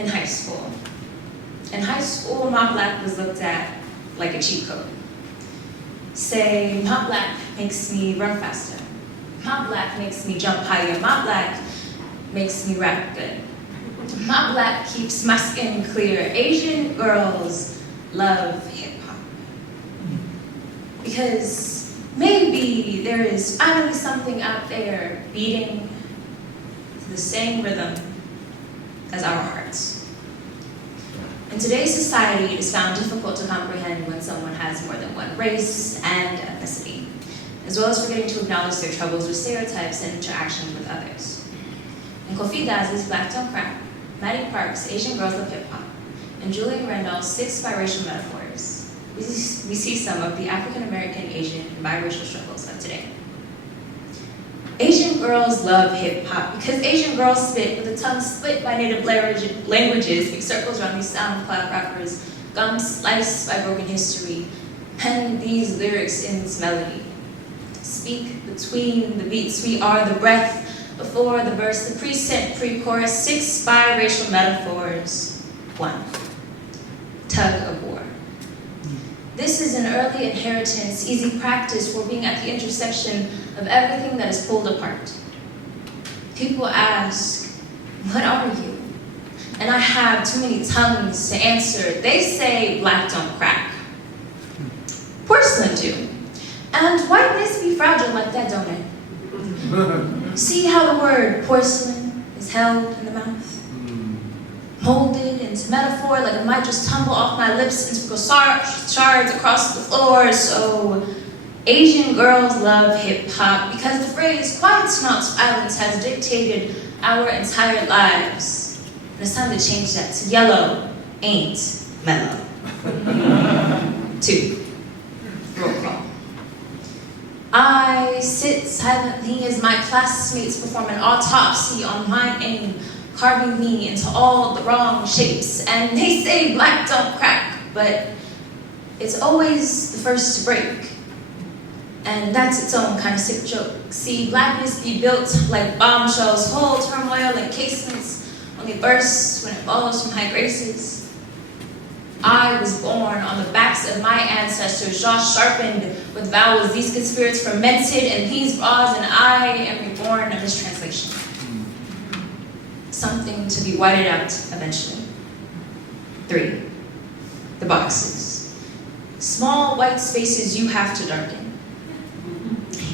in high school. In high school, my black was looked at like a cheat code. Say, my black makes me run faster. My black makes me jump higher. My black makes me rap good. My black keeps my skin clear. Asian girls love hip-hop. Because maybe there is finally something out there beating to the same rhythm as our hearts. In today's society, it is found difficult to comprehend when someone has more than one race and ethnicity, as well as forgetting to acknowledge their troubles with stereotypes and interactions with others. In Kofi Dadie's Black Don't Crack, Mady Park's Asian Girls Love Hip Hop, and Julian Randall's 6 Biracial Metaphors, we see some of the African American, Asian, and biracial struggles of today. Asian girls love hip-hop because Asian girls spit with a tongue split by native languages, make circles around these SoundCloud rappers, gums sliced by broken history, pen these lyrics in this melody. Speak between the beats, we are the breath before the verse, the preset, pre-chorus, 6 biracial metaphors, 1. Tug of war. This is an early inheritance, easy practice for being at the intersection of everything that is pulled apart. People ask, what are you? And I have too many tongues to answer. They say black don't crack. Porcelain do. And whiteness be fragile like that, don't it? See how the word porcelain is held in the mouth? Molded into metaphor like it might just tumble off my lips and sprinkle shards across the floor. So Asian girls love hip-hop because the phrase quiet not violence has dictated our entire lives. And it's time to change that to yellow ain't mellow. 2. Roll call. I sit silently as my classmates perform an autopsy on my aim, carving me into all the wrong shapes. And they say black don't crack, but it's always the first to break. And that's its own kind of sick joke. See, blackness be built like bombshells, whole turmoil and casements only burst when it falls from high graces. I was born on the backs of my ancestors, jaws sharpened with vowels, these good spirits fermented and these raws, and I am reborn of this translation. Something to be whited out eventually. 3. The boxes. Small white spaces you have to darken.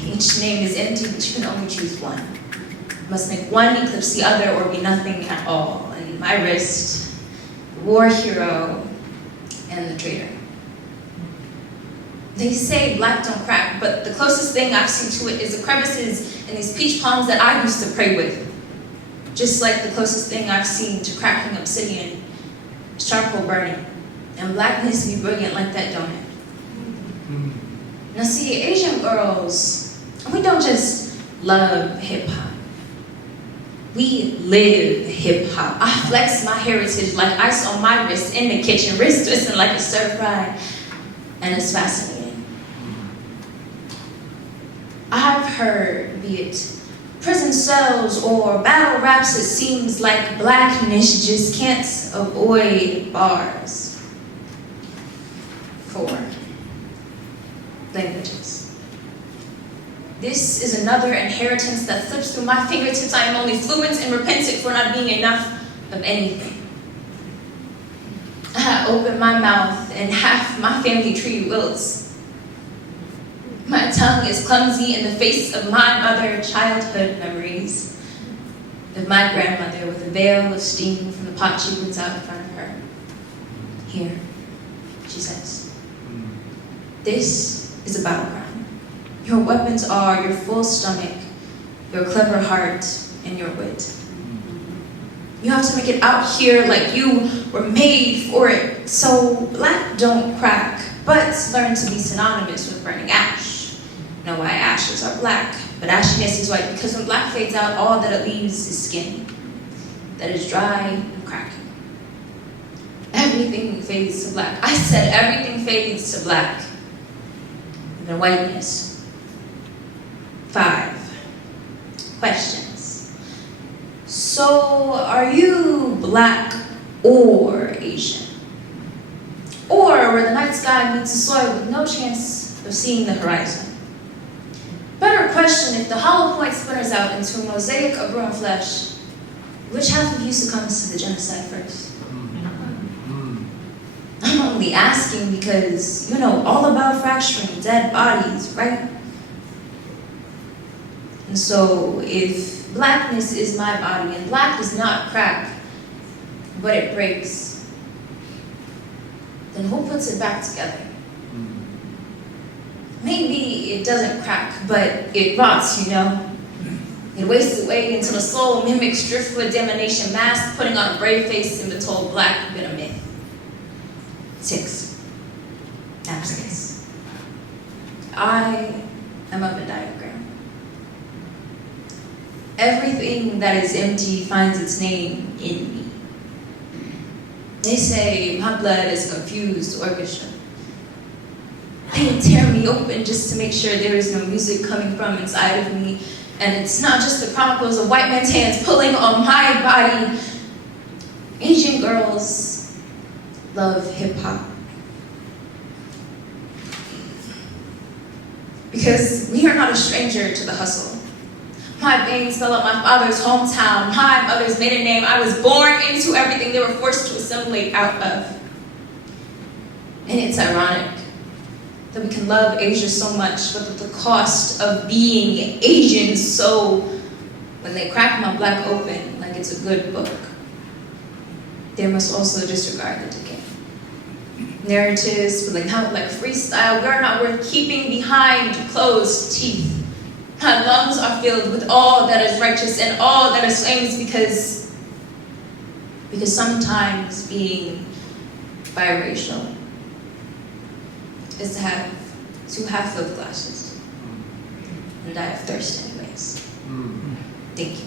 Each name is empty, but you can only choose one. You must make one eclipse the other or be nothing at all. And my wrist, the war hero, and the traitor. They say black don't crack, but the closest thing I've seen to it is the crevices in these peach palms that I used to pray with. Just like the closest thing I've seen to cracking obsidian is charcoal burning. And blackness be brilliant like that, don't it? Now see, Asian girls, we don't just love hip-hop. We live hip-hop. I flex my heritage like ice on my wrist in the kitchen, wrist twisting like a stir fry, and it's fascinating. I've heard, be it prison cells or battle raps, it seems like blackness just can't avoid bars. 4. Languages. This is another inheritance that slips through my fingertips. I am only fluent and repentant for not being enough of anything. I open my mouth and half my family tree wilts. My tongue is clumsy in the face of my mother, childhood memories of my grandmother with a veil of steam from the pot she puts out in front of her. Here, she says, this is a battleground. Your weapons are your full stomach, your clever heart, and your wit. You have to make it out here like you were made for it. So black don't crack, but learn to be synonymous with burning ash. You know why ashes are black, but ashiness is white, because when black fades out, all that it leaves is skin that is dry and cracking. Everything fades to black. I said everything fades to black. And then whiteness. 5. Questions. So, are you black or Asian. Or where the night sky meets the soil with no chance of seeing the horizon. Better question, if the hollow point splinters out into a mosaic of ruined flesh, which half of you succumbs to the genocide first? I'm only asking because you know all about fracturing dead bodies, right? And so if blackness is my body, and black does not crack, but it breaks, then who puts it back together? Maybe it doesn't crack, but it rots, you know? It wastes away until the soul mimics driftwood damnation mask, putting on a brave face and be told black has been a myth. 6. Absence. I am a Venn diagram. Everything that is empty finds its name in me. They say my blood is a confused orchestra. They tear me open just to make sure there is no music coming from inside of me. And it's not just the chronicles of white men's hands pulling on my body. Asian girls love hip-hop. Because we are not a stranger to the hustle. My veins fell up my father's hometown, my mother's maiden name. I was born into everything they were forced to assimilate out of. And it's ironic that we can love Asia so much, but at the cost of being Asian. So when they crack my black open like it's a good book, they must also disregard the decay. Narratives spilling out like freestyle. We are not worth keeping behind closed teeth. My lungs are filled with all that is righteous and all that is famous because sometimes being biracial is to have 2 half-filled glasses and die of thirst anyways. Thank you.